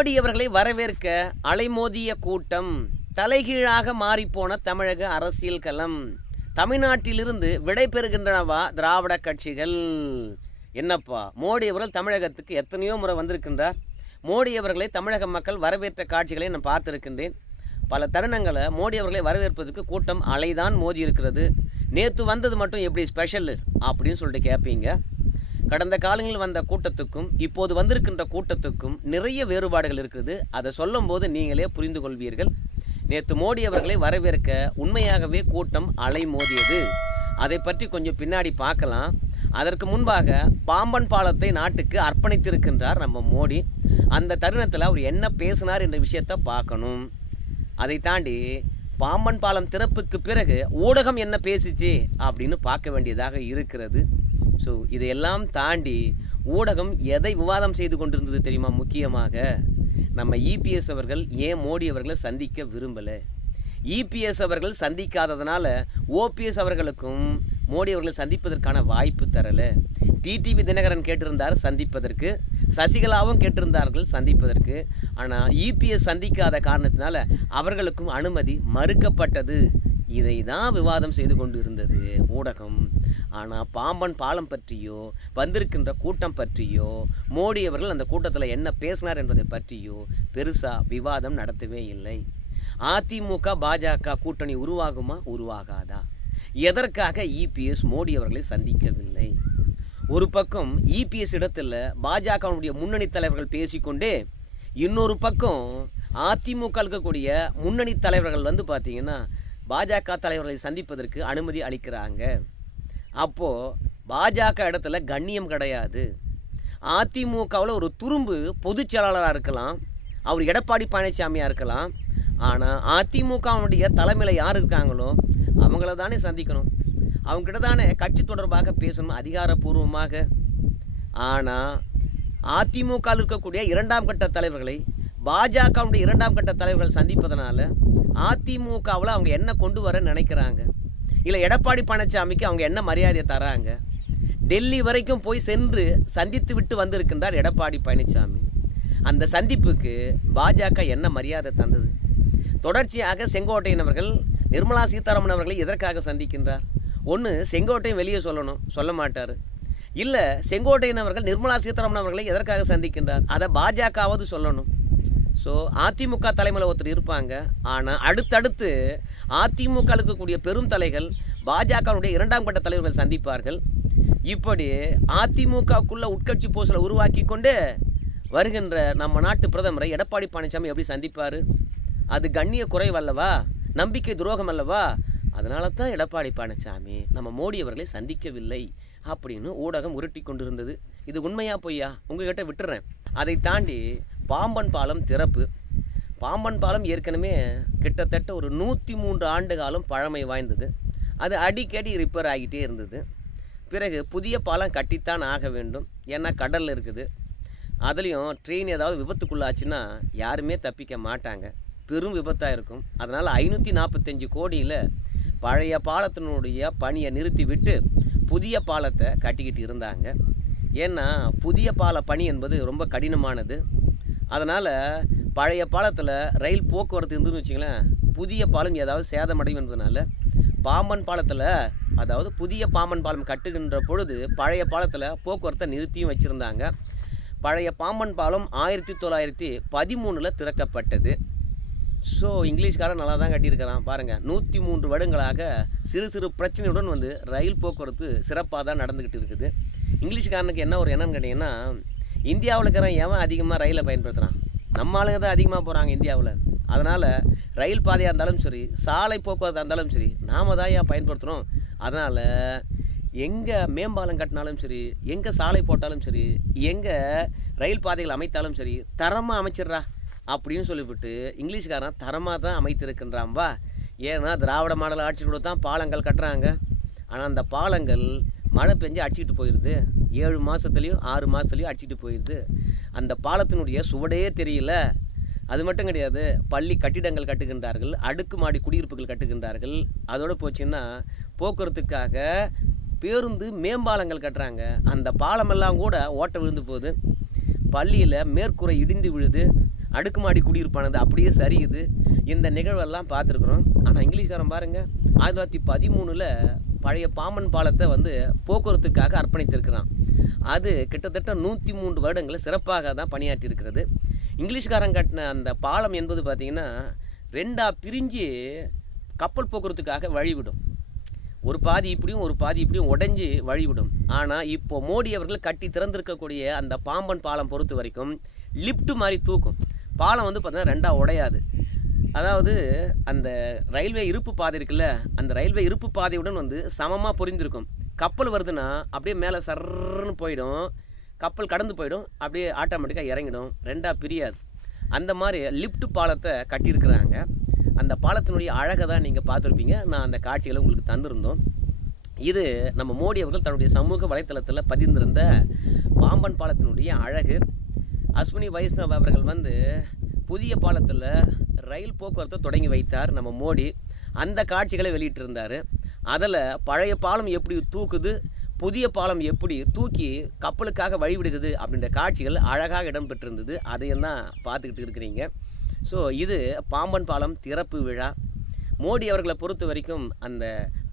மோடி அவர்களை வரவேற்க அலைமோதிய கூட்டம் தலைகீழாக மாறிப்போன தமிழக அரசியல் களம். தமிழ்நாட்டிலிருந்து விடை பெறுகின்றனவா திராவிட கட்சிகள்? என்னப்பா மோடி அவர்கள் தமிழகத்துக்கு எத்தனையோ முறை வந்திருக்கின்றார். மோடி அவர்களை தமிழக மக்கள் வரவேற்ற காட்சிகளை நான் பார்த்திருக்கின்றேன். பல தருணங்களை மோடி அவர்களை வரவேற்பதற்கு கூட்டம் அலைதான் மோதி இருக்கிறது. நேற்று வந்தது மட்டும் எப்படி ஸ்பெஷல் அப்படின்னு சொல்லிட்டு கேட்பீங்க கடந்த காலங்களில் வந்த கூட்டத்துக்கும் இப்போது வந்திருக்கின்ற கூட்டத்துக்கும் நிறைய வேறுபாடுகள் இருக்குது. அதை சொல்லும்போது நீங்களே புரிந்து கொள்வீர்கள். நேற்று மோடி அவர்களை வரவேற்க உண்மையாகவே கூட்டம் அலை மோதியது அதை பற்றி கொஞ்சம் பின்னாடி பார்க்கலாம். அதற்கு முன்பாக பாம்பன் பாலத்தை நாட்டுக்கு அர்ப்பணித்திருக்கின்றார் நம்ம மோடி. அந்த தருணத்தில் அவர் என்ன பேசினார் என்ற விஷயத்தை பார்க்கணும். அதை தாண்டி பாம்பன் பாலம் திறப்புக்கு பிறகு ஊடகம் என்ன பேசிச்சு அப்படின்னு பார்க்க வேண்டியதாக இருக்கிறது. ஸோ இதையெல்லாம் தாண்டி ஊடகம் எதை விவாதம் செய்து கொண்டிருந்தது தெரியுமா? முக்கியமாக நம்ம இபிஎஸ் அவர்கள் ஏன் மோடி அவர்களை சந்திக்க விரும்பலை? இபிஎஸ் அவர்கள் சந்திக்காததுனால ஓபிஎஸ் அவர்களுக்கும் மோடி அவர்களை சந்திப்பதற்கான வாய்ப்பு தரலை. டிடிவி தினகரன் கேட்டிருந்தார் சந்திப்பதற்கு. சசிகலாவும் கேட்டிருந்தார்கள் சந்திப்பதற்கு. ஆனால் இபிஎஸ் சந்திக்காத காரணத்தினால அவர்களுக்கும் அனுமதி மறுக்கப்பட்டது. இதை தான் விவாதம் செய்து கொண்டு இருந்தது ஊடகம். ஆனால் பாம்பன் பாலம் பற்றியோ வந்திருக்கின்ற கூட்டம் பற்றியோ மோடி அவர்கள் அந்த கூட்டத்தில் என்ன பேசினார் என்பதை பற்றியோ பெருசாக விவாதம் நடத்தவே இல்லை. அதிமுக பாஜக கூட்டணி உருவாகுமா? உருவாகாதா? எதற்காக இபிஎஸ் மோடி அவர்களை சந்திக்கவில்லை? ஒரு பக்கம் இபிஎஸ் இடத்துல பாஜகவுடைய முன்னணி தலைவர்கள் பேசிக்கொண்டே இன்னொரு பக்கம் அதிமுக இருக்கக்கூடிய முன்னணி தலைவர்கள் வந்து பார்த்திங்கன்னா பாஜக தலைவர்களை சந்திப்பதற்கு அனுமதி அளிக்கிறாங்க. அப்போது பாஜக இடத்துல கண்ணியம் கிடையாது. அதிமுகவில் ஒரு துரும்பு பொதுச் செயலாளராக இருக்கலாம் அவர் எடப்பாடி பழனிசாமியாக இருக்கலாம் ஆனால் அதிமுகவுடைய தலைமையில் யார் இருக்காங்களோ அவங்கள தானே சந்திக்கணும். அவங்ககிட்ட தானே கட்சி தொடர்பாக பேசணும் அதிகாரப்பூர்வமாக. ஆனால் அதிமுகவில் இருக்கக்கூடிய இரண்டாம் கட்ட தலைவர்களை பாஜகவுடைய இரண்டாம் கட்ட தலைவர்கள் சந்திப்பதனால அதிமுகவில் அவங்க என்ன கொண்டு வர நினைக்கிறாங்க. இல்லை எடப்பாடி பழனிசாமிக்கு அவங்க என்ன மரியாதையை தராங்க? டெல்லி வரைக்கும் போய் சென்று சந்தித்து விட்டு வந்திருக்கின்றார் எடப்பாடி பழனிசாமி. அந்த சந்திப்புக்கு பாஜக என்ன மரியாதை தந்தது? தொடர்ச்சியாக செங்கோட்டையன் அவர்கள் நிர்மலா சீதாராமன் அவர்களை எதற்காக சந்திக்கின்றார்? ஒன்று செங்கோட்டையன் வெளியே சொல்லணும் சொல்ல மாட்டார். இல்லை செங்கோட்டையன் அவர்கள் நிர்மலா சீதாராமன் அவர்களை எதற்காக சந்திக்கின்றார்? அதை பாஜகவாவது சொல்லணும். ஸோ அதிமுக தலைமையில் ஒருத்தர் இருப்பாங்க. ஆனால் அடுத்தடுத்து அதிமுக இருக்கக்கூடிய பெரும் தலைகள் பாஜகவுடைய இரண்டாம் கட்ட தலைவர்களை சந்திப்பார்கள். இப்படி அதிமுகக்குள்ளே உட்கட்சி போஸ்டில் உருவாக்கி கொண்டு வருகின்ற நம்ம நாட்டு பிரதமரை எடப்பாடி பழனிசாமி எப்படி சந்திப்பார்? அது கண்ணிய குறைவல்லவா நம்பிக்கை துரோகம் அல்லவா? அதனால தான் எடப்பாடி பழனிசாமி நம்ம மோடி அவர்களை சந்திக்கவில்லை அப்படின்னு ஊடகம் உருட்டி கொண்டிருந்தது. இது உண்மையா பொய்யா? உங்ககிட்ட விட்டுறேன். அதை தாண்டி பாம்பன் பாலம் திறப்பு. பாம்பன் பாலம் ஏற்கனவே கிட்டத்தட்ட ஒரு நூற்றி மூன்று ஆண்டு காலம் பழமை வாய்ந்தது. அது அடிக்கடி ரிப்பேர் ஆகிட்டே இருந்தது. பிறகு புதிய பாலம் கட்டித்தான் ஆக வேண்டும் ஏன்னா கடலில் இருக்குது. அதுலேயும் ட்ரெயின் ஏதாவது விபத்துக்குள்ளாச்சுன்னா யாருமே தப்பிக்க மாட்டாங்க. பெரும் விபத்தாக இருக்கும். அதனால் ஐநூற்றி நாற்பத்தஞ்சு கோடியில் பழைய பாலத்தினுடைய பணியை நிறுத்தி விட்டு புதிய பாலத்தை கட்டிக்கிட்டு இருந்தாங்க. ஏன்னா புதிய பால பணி என்பது ரொம்ப கடினமானது. அதனால் பழைய பாலத்தில் ரயில் போக்குவரத்து இருந்துன்னு வச்சிங்களேன் புதிய பாலம் ஏதாவது சேதமடையும் என்பதனால பாம்பன் பாலத்தில் அதாவது புதிய பாம்பன் பாலம் கட்டுகின்ற பொழுது பழைய பாலத்தில் போக்குவரத்தை நிறுத்தியும் வச்சுருந்தாங்க. பழைய பாம்பன் பாலம் ஆயிரத்தி தொள்ளாயிரத்தி பதிமூணில் திறக்கப்பட்டது. ஸோ இங்கிலீஷ்காரன் நல்லா தான் கட்டியிருக்கிறான். பாருங்கள் நூற்றி மூன்று வருடங்களாக சிறு சிறு பிரச்சனையுடன் வந்து ரயில் போக்குவரத்து சிறப்பாக தான் நடந்துக்கிட்டு இருக்குது. இங்கிலீஷ்காரனுக்கு என்ன ஒரு என்னன்னு கேட்டிங்கன்னா இந்தியாவில் இருக்கிறவன் எவன் அதிகமாக ரயிலை பயன்படுத்துகிறான் நம்ம ஆளுங்க தான் அதிகமாக போகிறாங்க இந்தியாவில். அதனால் ரயில் பாதையாக இருந்தாலும் சரி சாலை போக்குவரத்தாக இருந்தாலும் சரி நாம தான் ஏன் பயன்படுத்துகிறோம் அதனால் எங்கே மேம்பாலம் கட்டினாலும் சரி எங்கே சாலை போட்டாலும் சரி எங்கே ரயில் பாதைகள் அமைத்தாலும் சரி தரமாக அமைச்சிடுறா அப்படின்னு சொல்லிவிட்டு இங்கிலீஷ்காரன் தரமாக தான் அமைத்திருக்கின்றான்பா ஏன்னா திராவிட மாடல் ஆட்சியோட தான் பாலங்கள் கட்டுறாங்க. ஆனால் அந்த பாலங்கள் மழை பெஞ்சு அடிச்சுக்கிட்டு போயிடுது ஏழு மாதத்துலேயும் ஆறு மாதத்துலேயும் அடிச்சுட்டு போயிடுது அந்த பாலத்தினுடைய சுவடே தெரியல. அது மட்டும் கிடையாது பள்ளி கட்டிடங்கள் கட்டுகின்றார்கள் அடுக்குமாடி குடியிருப்புகள் கட்டுகின்றார்கள். அதோடு போச்சுன்னா போக்குவரத்துக்காக பேருந்து மேம்பாலங்கள் கட்டுறாங்க. அந்த பாலமெல்லாம் கூட ஓட்ட விழுந்து போகுது. பள்ளியில் மேற்கூரை இடிந்து விழுது. அடுக்குமாடி குடியிருப்பானது அப்படியே சரியுது. இந்த நிகழ்வெல்லாம் பார்த்துருக்குறோம். ஆனால் இங்கிலீஷ்காரன் பாருங்கள் ஆயிரத்தி தொள்ளாயிரத்தி பதிமூணில் பழைய பாம்பன் பாலத்தை வந்து போக்குவரத்துக்காக அர்ப்பணித்திருக்கிறான். அது கிட்டத்தட்ட நூற்றி மூன்று வருடங்கள் சிறப்பாக தான் பணியாற்றியிருக்கிறது. இங்கிலீஷ்காரன் கட்டின அந்த பாலம் என்பது பார்த்திங்கன்னா ரெண்டாக பிரிஞ்சு கப்பல் போக்குவரத்துக்காக வழிவிடும். ஒரு பாதி இப்படியும் ஒரு பாதி இப்படியும் உடஞ்சி வழிவிடும். ஆனால் இப்போ மோடி அவர்கள் கட்டி திறந்திருக்கக்கூடிய அந்த பாம்பன் பாலம் பொறுத்த வரைக்கும் லிஃப்ட் மாதிரி தூக்கும். பாலம் வந்து பார்த்தீங்கன்னா ரெண்டாக உடையாது. அதாவது அந்த ரயில்வே இருப்பு பாதை இருக்குல்ல அந்த ரயில்வே இருப்பு பாதையுடன் வந்து சமமாக பொரிந்திருக்கும். கப்பல் வருதுன்னா அப்படியே மேலே சர்ன்னு போயிடும். கப்பல் கடந்து போயிடும். அப்படியே ஆட்டோமேட்டிக்காக இறங்கிடும். ரெண்டாக பிரியாது. அந்த மாதிரி லிஃப்ட் பாலத்தை கட்டியிருக்கிறாங்க. அந்த பாலத்தினுடைய அழகை தான் நீங்கள் பார்த்துருப்பீங்க. நான் அந்த காட்சிகளை உங்களுக்கு தந்திருந்தோம். இது நம்ம மோடி அவர்கள் தன்னுடைய சமூக வலைத்தளத்தில் பதிந்திருந்த பாம்பன் பாலத்தினுடைய அழகு. அஸ்வினி வைஷ்ணவ் அவர்கள் வந்து புதிய பாலத்தில் ரயில் போக்குவரத்தை தொடங்கி வைத்தார் நம்ம மோடி. அந்த காட்சிகளை வெளியிட்டிருந்தார். அதில் பழைய பாலம் எப்படி தூக்குது புதிய பாலம் எப்படி தூக்கி கப்பலுக்காக வழிவிடுகிறது அப்படின்ற காட்சிகள் அழகாக இடம்பெற்றிருந்தது. அதையும் தான் பார்த்துக்கிட்டு இருக்கிறீங்க. ஸோ இது பாம்பன் பாலம் திறப்பு விழா. மோடி அவர்களை பொறுத்த வரைக்கும் அந்த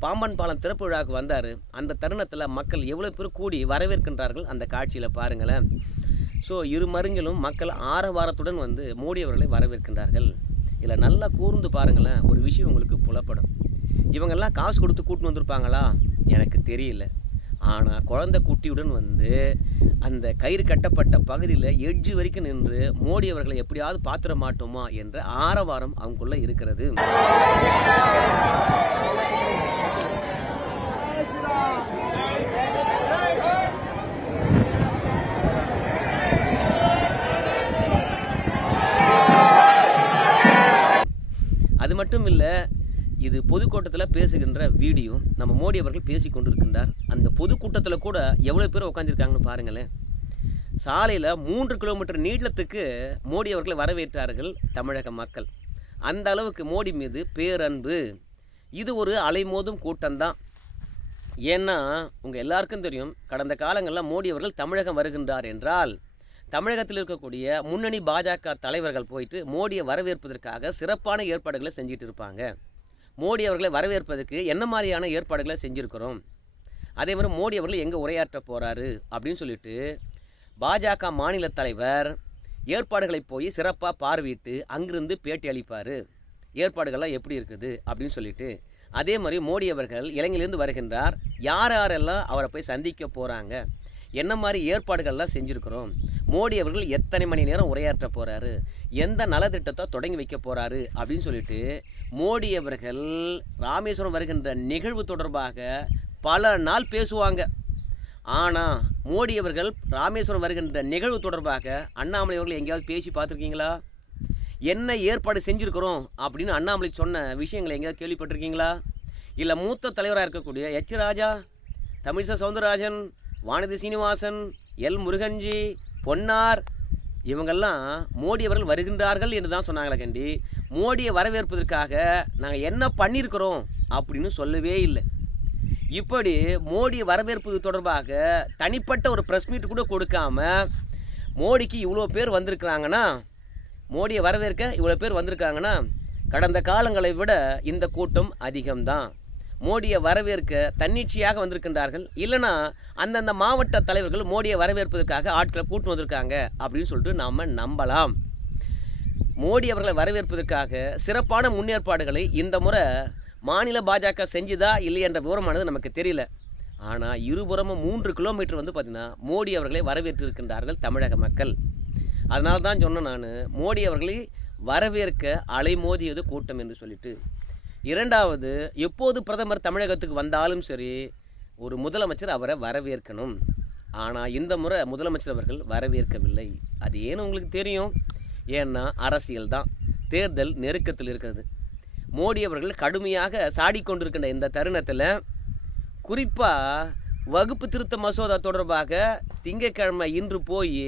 பாம்பன் பாலம் திறப்பு விழாவுக்கு வந்தார். அந்த தருணத்தில் மக்கள் எவ்வளோ பேர் கூடி வரவேற்கின்றார்கள் அந்த காட்சியில் பாருங்களேன். ஸோ இரு மருங்கிலும் மக்கள் ஆரவாரத்துடன் வந்து மோடி அவர்களை வரவேற்கின்றார்கள். இதில் நல்லா கூர்ந்து பாருங்களேன் ஒரு விஷயம் உங்களுக்கு புலப்படும். இவங்கெல்லாம் காசு கொடுத்து கூட்டின்னு வந்திருப்பாங்களா? எனக்கு தெரியல. ஆனால் குழந்தை குட்டியுடன் வந்து அந்த கயிறு கட்டப்பட்ட பகுதியில் எட்ஜு வரைக்கும் நின்று மோடி அவர்களை எப்படியாவது பாத்திர மாட்டோமா என்ற ஆரவாரம் அவங்களுக்குள்ள இருக்கிறது அது மட்டும் இல்லை இது பொதுக்கூட்டத்தில் பேசுகின்ற வீடியோ நம்ம மோடி அவர்கள் பேசி கொண்டிருக்கின்றார். அந்த பொதுக்கூட்டத்தில் கூட எவ்வளோ பேர் உட்காந்துருக்காங்கன்னு பாருங்களேன். சாலையில் மூன்று கிலோமீட்டர் நீளத்துக்கு மோடி அவர்களை வரவேற்றார்கள் தமிழக மக்கள். அந்த அளவுக்கு மோடி மீது பேரன்பு. இது ஒரு அலைமோதும் கூட்டம்தான். ஏன்னா உங்கள் எல்லாருக்கும் தெரியும் கடந்த காலங்களில் மோடி அவர்கள் தமிழகம் வருகின்றார் என்றால் தமிழகத்தில் இருக்கக்கூடிய முன்னணி பாஜக தலைவர்கள் போயிட்டு மோடியை வரவேற்பதற்காக சிறப்பான ஏற்பாடுகளை செஞ்சுட்டு இருப்பாங்க. மோடி அவர்களை வரவேற்பதற்கு என்ன மாதிரியான ஏற்பாடுகளை செஞ்சுருக்கிறோம்? அதே மாதிரி மோடி அவர்கள் எங்கே உரையாற்ற போகிறாரு அப்படின்னு சொல்லிட்டு பாஜக மாநில தலைவர் ஏற்பாடுகளை போய் சிறப்பாக பார்வையிட்டு அங்கிருந்து பேட்டி அளிப்பார். ஏற்பாடுகள்லாம் எப்படி இருக்குது அப்படின்னு சொல்லிட்டு. அதே மாதிரி மோடி அவர்கள் இலங்கையிலேருந்து வருகின்றார். யார் யாரெல்லாம் அவரை போய் சந்திக்க போகிறாங்க என்ன மாதிரி ஏற்பாடுகள்லாம் செஞ்சுருக்கிறோம்? மோடி அவர்கள் எத்தனை மணி நேரம் உரையாற்ற போகிறாரு எந்த நலத்திட்டத்தை தொடங்கி வைக்க போகிறாரு அப்படின்னு சொல்லிட்டு மோடி அவர்கள் ராமேஸ்வரம் வருகின்ற நிகழ்வு தொடர்பாக பல நாள் பேசுவாங்க. ஆனால் மோடி அவர்கள் ராமேஸ்வரம் வருகின்ற நிகழ்வு தொடர்பாக அண்ணாமலை அவர்கள் எங்கேயாவது பேசி பார்த்துருக்கீங்களா? என்ன ஏற்பாடு செஞ்சுருக்கிறோம்? அப்படின்னு அண்ணாமலை சொன்ன விஷயங்களை எங்கேயாவது கேள்விப்பட்டிருக்கீங்களா? இல்லை மூத்த தலைவராக இருக்கக்கூடிய எச். ராஜா தமிழிசை சவுந்தரராஜன் வானதி சீனிவாசன் எல். முருகன்ஜி பொன்னார் இவங்கெல்லாம் மோடி அவர்கள் வருகின்றார்கள் என்று தான் சொன்னாங்களே கண்டி. மோடியை வரவேற்பதற்காக நாங்கள் என்ன பண்ணியிருக்கிறோம் அப்படின்னு சொல்லவே இல்லை. இப்படி மோடி வரவேற்பது தொடர்பாக தனிப்பட்ட ஒரு ப்ரெஸ் மீட் கூட கொடுக்காம மோடிக்கு இவ்வளோ பேர் வந்திருக்கிறாங்கன்னா மோடியை வரவேற்க இவ்வளோ பேர் வந்திருக்காங்கன்னா கடந்த காலங்களை விட இந்த கூட்டம் அதிகம்தான். மோடியை வரவேற்க தன்னிச்சையாக வந்திருக்கின்றார்கள். இல்லைனா அந்தந்த மாவட்ட தலைவர்கள் மோடியை வரவேற்பதற்காக ஆட்களை கூட்டு வந்திருக்காங்க அப்படின்னு சொல்லிட்டு நாம் நம்பலாம். மோடி அவர்களை வரவேற்பதற்காக சிறப்பான முன்னேற்பாடுகளை இந்த முறை மாநில பாஜக செஞ்சுதா இல்லை என்ற விவரமானது நமக்கு தெரியல. ஆனால் இருபுறமும் மூன்று கிலோமீட்டர் வந்து பார்த்திங்கன்னா மோடி அவர்களை வரவேற்றிருக்கின்றார்கள் தமிழக மக்கள். அதனால தான் சொன்னேன் நான் மோடி அவர்களை வரவேற்க அலைமோதியது கூட்டம் என்று சொல்லிட்டு. இரண்டாவது எப்போது பிரதமர் தமிழகத்துக்கு வந்தாலும் சரி ஒரு முதலமைச்சர் அவரை வரவேற்கணும். ஆனால் இந்த முறை முதலமைச்சர் அவர்கள் வரவேற்கவில்லை. அது ஏன்னு உங்களுக்கு தெரியும்? ஏன்னா அரசியல் தான். தேர்தல் நெருக்கத்தில் இருக்கிறது. மோடி அவர்கள் கடுமையாக சாடிக்கொண்டிருக்கின்ற இந்த தருணத்தில் குறிப்பாக வகுப்பு திருத்த மசோதா தொடர்பாக திங்கட்கிழமை இன்று போய்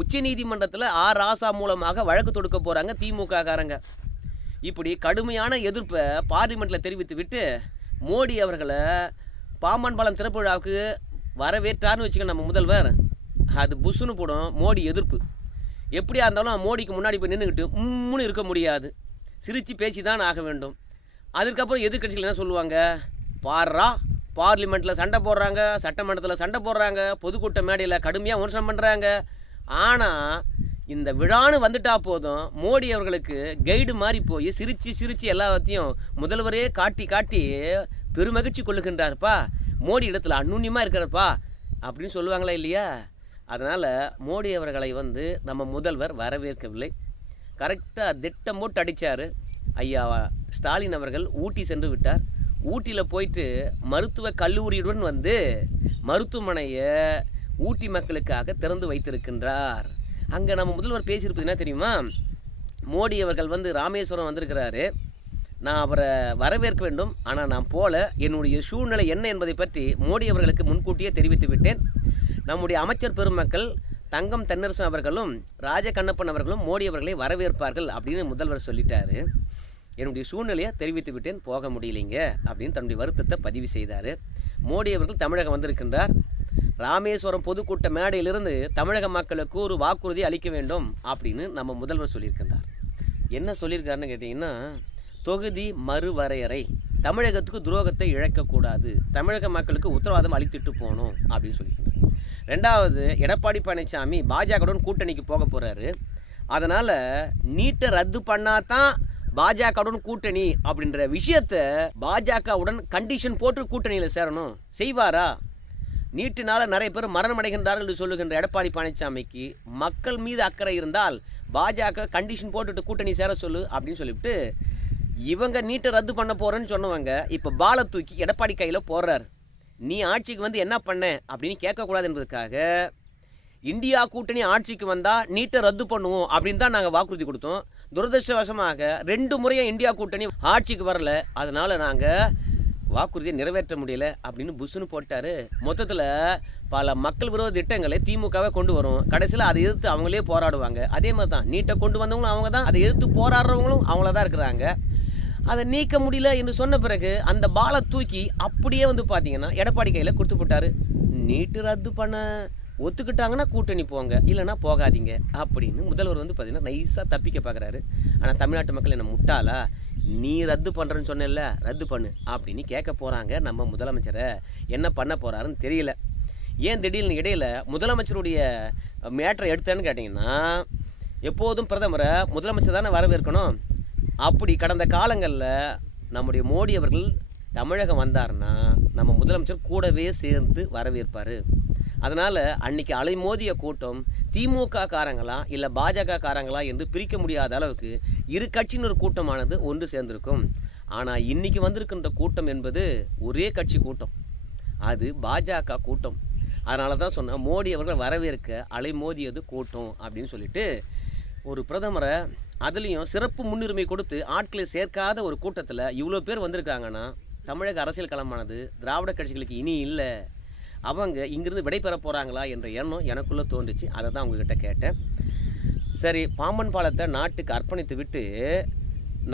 உச்சநீதிமன்றத்தில் ஆர் ராசா மூலமாக வழக்கு தொடுக்க போகிறாங்க திமுக காரங்க. இப்படி கடுமையான எதிர்ப்பை பார்லிமெண்ட்டில் தெரிவித்து விட்டு மோடி அவர்களை பாம்பன் பாலம் திறப்பு விழாவுக்கு வரவேற்றார்னு வச்சுக்க நம்ம முதல்வர். அது புஷ்ஷுன்னு போடும் மோடி எதிர்ப்பு. எப்படியா இருந்தாலும் மோடிக்கு முன்னாடி போய் நின்றுக்கிட்டு உம்முன்னு இருக்க முடியாது. சிரித்து பேசி தான் ஆக வேண்டும். அதுக்கப்புறம் எதிர்க்கட்சிகள் என்ன சொல்லுவாங்க? பாடுறா பார்லிமெண்ட்டில் சண்டை போடுறாங்க சட்டமன்றத்தில் சண்டை போடுறாங்க பொதுக்கூட்ட மேடையில் கடுமையாக விமர்சனம் பண்ணுறாங்க ஆனால் இந்த விழான்னு வந்துட்டா போதும் மோடி அவர்களுக்கு கைடு மாதிரி போய் சிரித்து சிரித்து எல்லாத்தையும் முதல்வரே காட்டி காட்டி பெருமகிழ்ச்சி கொள்ளுகின்றார்ப்பா. மோடி இடத்துல அந்நுண்ணியமாக இருக்கிறப்பா அப்படின்னு சொல்லுவாங்களா இல்லையா? அதனால் மோடி அவர்களை வந்து நம்ம முதல்வர் வரவேற்கவில்லை. கரெக்டாக திட்டம் போட்டு அடித்தார் ஐயா ஸ்டாலின் அவர்கள் ஊட்டி சென்று விட்டார். ஊட்டியில் போயிட்டு மருத்துவ கல்லூரியுடன் வந்து மருத்துவமனையை ஊட்டி மக்களுக்காக திறந்து வைத்திருக்கின்றார். அங்கே நம்ம முதல்வர் பேசியிருப்பது என்ன தெரியுமா? மோடி அவர்கள் வந்து ராமேஸ்வரம் வந்திருக்கிறாரு. நான் அவரை வரவேற்க வேண்டும். ஆனால் நான் போல. என்னுடைய சூழ்நிலை என்ன என்பதை பற்றி மோடி அவர்களுக்கு முன்கூட்டியே தெரிவித்து விட்டேன். நம்முடைய அமைச்சர் பெருமக்கள் தங்கம் தென்னரசு அவர்களும் ராஜகண்ணப்பன் அவர்களும் மோடி அவர்களை வரவேற்பார்கள் அப்படின்னு முதல்வர் சொல்லிட்டாரு. என்னுடைய சூழ்நிலையை தெரிவித்து விட்டேன். போக முடியலைங்க அப்படின்னு தன்னுடைய வருத்தத்தை பதிவு செய்தார். மோடி அவர்கள் தமிழகம் வந்திருக்கின்றார். ராமேஸ்வரம் பொதுக்கூட்ட மேடையிலிருந்து தமிழக மக்களுக்கு ஒரு வாக்குறுதி அளிக்க வேண்டும் அப்படின்னு நம்ம முதல்வர் சொல்லியிருக்கின்றார். என்ன சொல்லியிருக்காருன்னு கேட்டிங்கன்னா தொகுதி மறுவரையறை. தமிழகத்துக்கு துரோகத்தை இழக்கக்கூடாது. தமிழக மக்களுக்கு உத்தரவாதம் அளித்துட்டு போகணும் அப்படின்னு சொல்லியிருக்காரு ரெண்டாவது எடப்பாடி பழனிசாமி பாஜகவுடன் கூட்டணிக்கு போக போகிறாரு அதனால் நீட்டை ரத்து பண்ணாதான் பாஜகவுடன் கூட்டணி அப்படின்ற விஷயத்த பாஜகவுடன் கண்டிஷன் போட்டு கூட்டணியில் சேரணும். செய்வாரா? நீட்டினால நிறைய பேர் மரணம் அடைகின்றார்கள் என்று சொல்லுகின்ற எடப்பாடி பழனிசாமிக்கு மக்கள் மீது அக்கறை இருந்தால் பாஜக கண்டிஷன் போட்டுட்டு கூட்டணி சேர சொல்லு அப்படின்னு சொல்லிவிட்டு இவங்க நீட்டை ரத்து பண்ண போகிறேன்னு சொன்னவங்க இப்போ பாலை தூக்கி எடப்பாடி கையில் போடுறாரு. நீ ஆட்சிக்கு வந்து என்ன பண்ண அப்படின்னு கேட்கக்கூடாது என்பதற்காக இந்தியா கூட்டணி ஆட்சிக்கு வந்தால் நீட்டை ரத்து பண்ணுவோம் அப்படின்னு தான் நாங்கள் வாக்குறுதி கொடுத்தோம். துரதிருஷ்டவசமாக ரெண்டு முறையாக இந்தியா கூட்டணி ஆட்சிக்கு வரல. அதனால் நாங்கள் வாக்குறுதியை நிறைவேற்ற முடியல அப்படின்னு புஷ்ஷுன்னு போட்டார். மொத்தத்தில் பல மக்கள் விரோத திட்டங்களை திமுகவே கொண்டு வரும். கடைசியில் அதை எதிர்த்து அவங்களே போராடுவாங்க. அதே மாதிரி தான் நீட்டை கொண்டு வந்தவங்களும் அவங்க தான் அதை எதிர்த்து போராடுறவங்களும் அவங்கள தான் இருக்கிறாங்க. அதை நீக்க முடியல என்று சொன்ன பிறகு அந்த பாலை தூக்கி அப்படியே வந்து பார்த்தீங்கன்னா எடப்பாடி கையில் கொடுத்து போட்டாரு. நீட்டு ரத்து பண்ண ஒத்துக்கிட்டாங்கன்னா கூட்டணி போங்க. இல்லைன்னா போகாதீங்க. அப்படின்னு முதல்வர் வந்து பார்த்தீங்கன்னா நைஸாக தப்பிக்க பார்க்குறாரு ஆனால் தமிழ்நாட்டு மக்கள் என்ன முட்டாளா? நீ ரத்து பண்ணுறேன்னு சொன்னேன்ல ரத்து பண்ணு அப்படின்னு கேட்க போகிறாங்க நம்ம முதலமைச்சரை. என்ன பண்ண போகிறாருன்னு தெரியல. ஏன் திடீர்னு இடையில் முதலமைச்சருடைய மேட்டரை எடுத்தேன்னு கேட்டிங்கன்னா எப்போதும் பிரதமரை முதலமைச்சர் தானே வரவேற்கணும். அப்படி கடந்த காலங்களில் நம்முடைய மோடி அவர்கள் தமிழகம் வந்தார்னா நம்ம முதலமைச்சர் கூடவே சேர்ந்து வரவேற்பார். அதனால் அன்னைக்கு அலைமோதிய கூட்டம் திமுக காரங்களா இல்லை பாஜக காரங்களா என்று பிரிக்க முடியாத அளவுக்கு இரு கட்சியினர் கூட்டமானது ஒன்று சேர்ந்திருக்கும். ஆனால் இன்னைக்கு வந்திருக்கின்ற கூட்டம் என்பது ஒரே கட்சி கூட்டம். அது பாஜக கூட்டம். அதனால தான் சொன்னேன் மோடி அவர்கள் வரவேற்க அலைமோதியது கூட்டம் அப்படின்னு சொல்லிட்டு ஒரு பிரதமரை அதுலேயும் சிறப்பு முன்னுரிமை கொடுத்து ஆட்களை சேர்க்காத ஒரு கூட்டத்தில் இவ்வளோ பேர் வந்திருக்காங்கன்னா தமிழக அரசியல் களமானது திராவிட கட்சிகளுக்கு இனி இல்லை. அவங்க இங்கிருந்து விடைபெற போகிறாங்களா என்ற எண்ணம் எனக்குள்ளே தோன்றுச்சு. அதை தான் உங்ககிட்ட கேட்டேன். சரி பாம்பன் பாலத்தை நாட்டுக்கு அர்ப்பணித்து விட்டு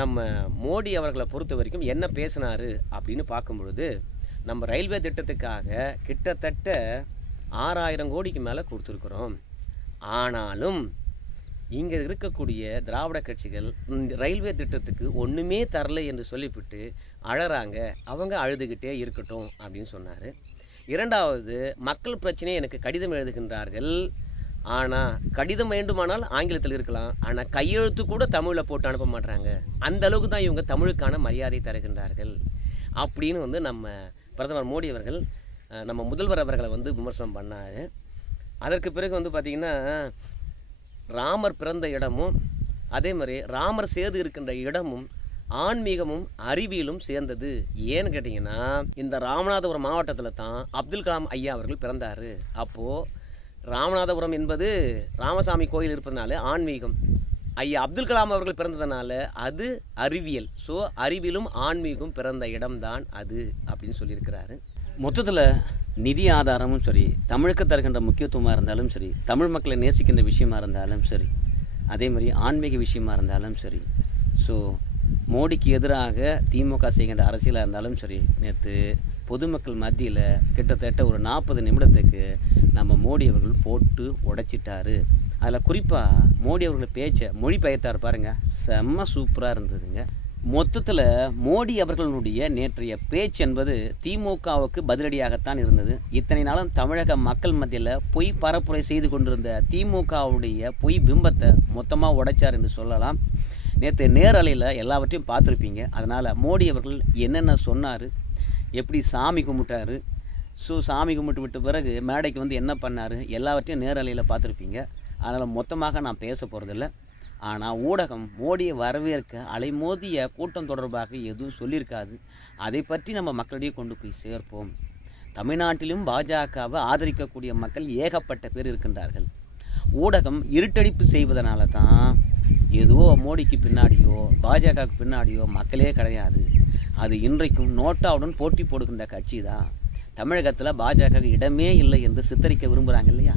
நம்ம மோடி அவர்களை பொறுத்த வரைக்கும் என்ன பேசினாரு அப்படின்னு பார்க்கும் பொழுது நம்ம ரயில்வே திட்டத்துக்காக கிட்டத்தட்ட ஆறாயிரம் கோடிக்கு மேலே கொடுத்துருக்குறோம். ஆனாலும் இங்கே இருக்கக்கூடிய திராவிட கட்சிகள் ரயில்வே திட்டத்துக்கு ஒன்றுமே தரலை என்று சொல்லிவிட்டு அழறாங்க. அவங்க அழுதுகிட்டே இருக்கட்டும் அப்படின்னு சொன்னார். இரண்டாவது மக்கள் பிரச்சனையை எனக்கு கடிதம் எழுதுகின்றார்கள். ஆனால் கடிதம் வேண்டுமானால் ஆங்கிலத்தில் இருக்கலாம். ஆனால் கையெழுத்து கூட தமிழில் போட்டு அனுப்ப மாட்டாங்க அந்த அளவுக்கு தான் இவங்க தமிழுக்கான மரியாதை தருகின்றார்கள். அப்படின்னு வந்து நம்ம பிரதமர் மோடி அவர்கள் நம்ம முதல்வர் அவர்களை வந்து விமர்சனம் பண்ணார். அதற்கு பிறகு வந்து பார்த்திங்கன்னா ராமர் பிறந்த இடமும் அதே மாதிரி ராமர் சேது இருக்கின்ற இடமும் ஆன்மீகமும் அறிவியலும் சேர்ந்தது. ஏன்னு கேட்டிங்கன்னா இந்த ராமநாதபுரம் மாவட்டத்தில் தான் அப்துல் கலாம் ஐயா அவர்கள் பிறந்தார். அப்போது ராமநாதபுரம் என்பது ராமசாமி கோயில் இருப்பதனால ஆன்மீகம். ஐயா அப்துல் கலாம் அவர்கள் பிறந்ததுனால அது அறிவியல். ஸோ அறிவியலும் ஆன்மீகம் பிறந்த இடம்தான் அது அப்படின்னு சொல்லியிருக்கிறாரு. மொத்தத்தில் நிதி ஆதாரமும் சரி தமிழுக்கு தருகின்ற முக்கியத்துவமாக இருந்தாலும் சரி தமிழ் மக்களை நேசிக்கின்ற விஷயமா இருந்தாலும் சரி அதே மாதிரி ஆன்மீக விஷயமா இருந்தாலும் சரி ஸோ மோடிக்கு எதிராக திமுக செய்கின்ற அரசியலாக இருந்தாலும் சரி நேற்று பொதுமக்கள் மத்தியில் கிட்டத்தட்ட ஒரு நாற்பது நிமிடத்துக்கு நம்ம மோடி அவர்கள் போட்டு உடைச்சிட்டாரு. அதில் குறிப்பாக மோடி அவர்கள் பேச்சை மொழி பெயர்த்தார் பாருங்கள் செம்ம சூப்பராக இருந்ததுங்க. மொத்தத்தில் மோடி அவர்களுடைய நேற்றைய பேச்சு என்பது திமுகவுக்கு பதிலடியாகத்தான் இருந்தது. இத்தனை நாளும் தமிழக மக்கள் மத்தியில் பொய் பரப்புரை செய்து கொண்டிருந்த திமுகவுடைய பொய் பிம்பத்தை மொத்தமாக உடைச்சார் என்று சொல்லலாம். நேற்று நேரலையில் எல்லாவற்றையும் பார்த்துருப்பீங்க. அதனால் மோடி அவர்கள் என்னென்ன சொன்னார்? எப்படி சாமி கும்பிட்டாரு? ஸோ சாமி கும்பிட்டு விட்ட பிறகு மேடைக்கு வந்து என்ன பண்ணார்? எல்லாவற்றையும் நேரலையில் பார்த்துருப்பீங்க. அதனால் மொத்தமாக நான் பேச போகிறதில்ல ஆனால் ஊடகம் மோடியை வரவேற்க அலைமோதிய கூட்டம் தொடர்பாக எதுவும் சொல்லியிருக்காது. அதை பற்றி நம்ம மக்களிடையே கொண்டு போய் சேர்ப்போம். தமிழ்நாட்டிலும் பாஜகவை ஆதரிக்கக்கூடிய மக்கள் ஏகப்பட்ட பேர் இருக்கின்றார்கள். ஊடகம் இருட்டடிப்பு செய்வதனால தான் ஏதோ மோடிக்கு பின்னாடியோ பாஜகவுக்கு பின்னாடியோ மக்களே கிடையாது. அது இன்றைக்கும் நோட்டாவுடன் போட்டி போடுகின்ற கட்சி தான் தமிழகத்தில் பாஜக இடமே இல்லை என்று சித்தரிக்க விரும்புகிறாங்க இல்லையா?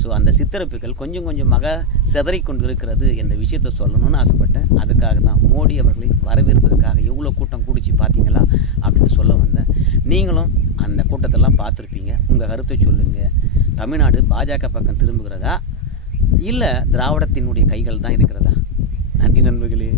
ஸோ அந்த சித்தரிப்புகள் கொஞ்சம் கொஞ்சமாக செதறிக்கொண்டு இருக்கிறது என்ற விஷயத்தை சொல்லணும்னு ஆசைப்பட்டேன். அதுக்காக தான் மோடி அவர்களை வரவேற்பதற்காக எவ்வளோ கூட்டம் கூடிச்சு பார்த்தீங்களா அப்படின்னு சொல்ல வந்தேன். நீங்களும் அந்த கூட்டத்தெல்லாம் பார்த்துருப்பீங்க. உங்கள் கருத்தை சொல்லுங்கள் தமிழ்நாடு பாஜக பக்கம் திரும்புகிறதா? இல்லை திராவிடத்தினுடைய கைகள் தான் இருக்கிறதா? நன்றி நண்பர்களே.